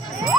Yeah.